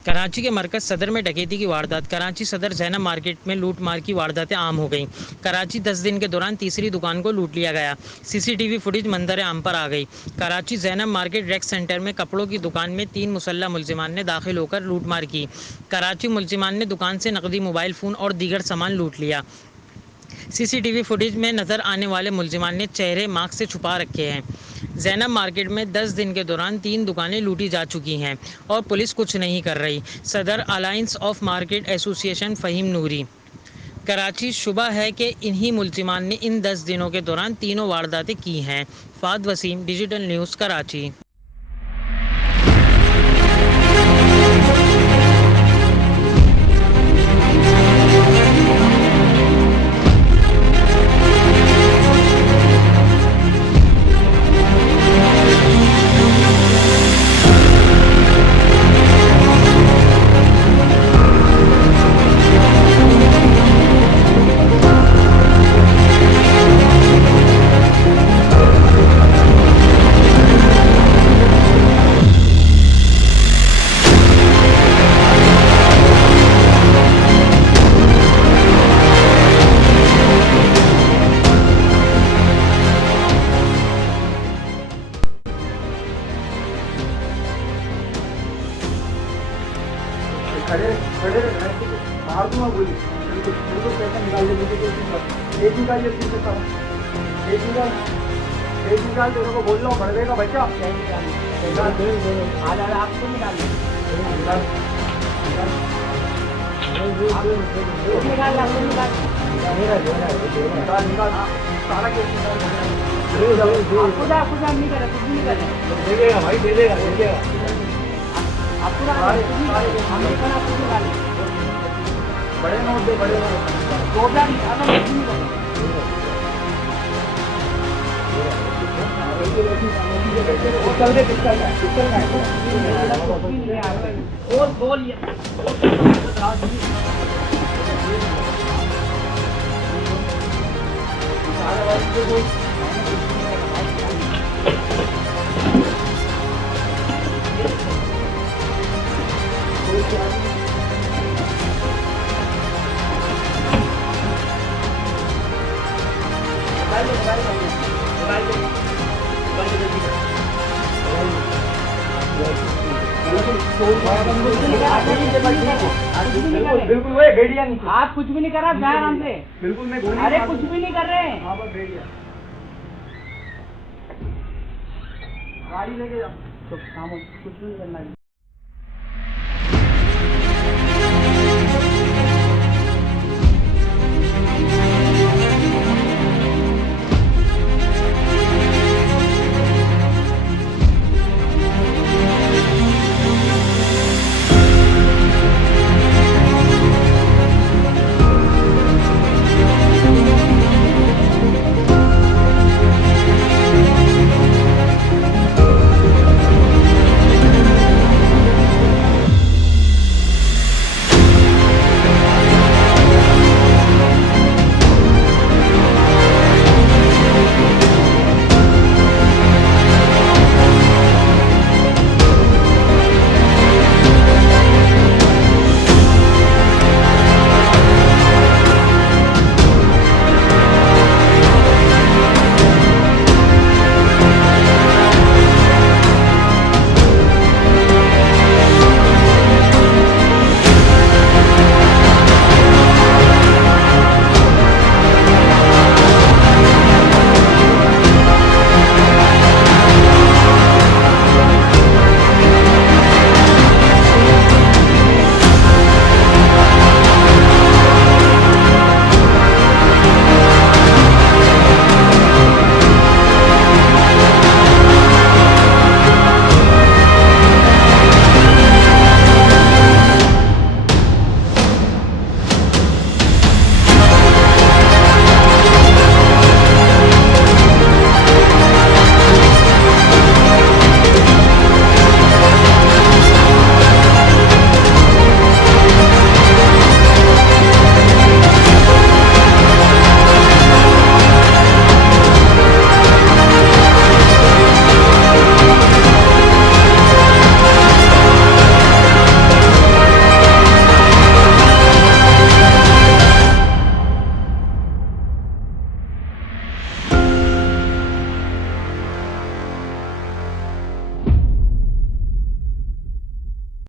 कराची के मरकज सदर में डकैती की वारदात। कराची सदर जैनब मार्केट में लूटमार की वारदातें आम हो गईं। कराची 10 दिन के दौरान तीसरी दुकान को लूट लिया गया। सीसीटीवी फुटेज मंजर आम पर आ गई। कराची जैनब मार्केट रेक सेंटर में कपड़ों की दुकान में 3 मुसल्लह मुलजिमान ने दाखिल होकर लूटमार की। कराची मुलजिमान ने दुकान से नकदी, मोबाइल फ़ोन और दीगर सामान लूट लिया। सीसीटीवी फुटेज में नजर आने वाले मुलजिमान ने चेहरे मास्क से छुपा रखे हैं। जैनब मार्केट में 10 दिन के दौरान 3 दुकानें लूटी जा चुकी हैं और पुलिस कुछ नहीं कर रही। सदर alliance of market association Fahim Noori, Karachi शुबा है कि इन्हीं मुलजिमान ने इन 10 दिनों के दौरान तीनों वारदातें की हैं। फाद वसीम, डिजिटल न्यूज़, कराची। खड़े खड़े बाहर दूंगा बोली बिल्कुल पैसा निकाल दे मुझे एक निकालिए फिर से एक निकाल तेरे को बोल रहा हूँ भरवे का बच्चा आपको निकाल सारा केस दे देगा भाई दे देगा बड़े नोट दे बड़े बिल्कुल वो गेड़िया नहीं आप कुछ भी नहीं कर रहा है आराम से। बिल्कुल मैं अरे कुछ भी नहीं कर रहे हैं। गाड़ी लेके तो कुछ भी नहीं करना है।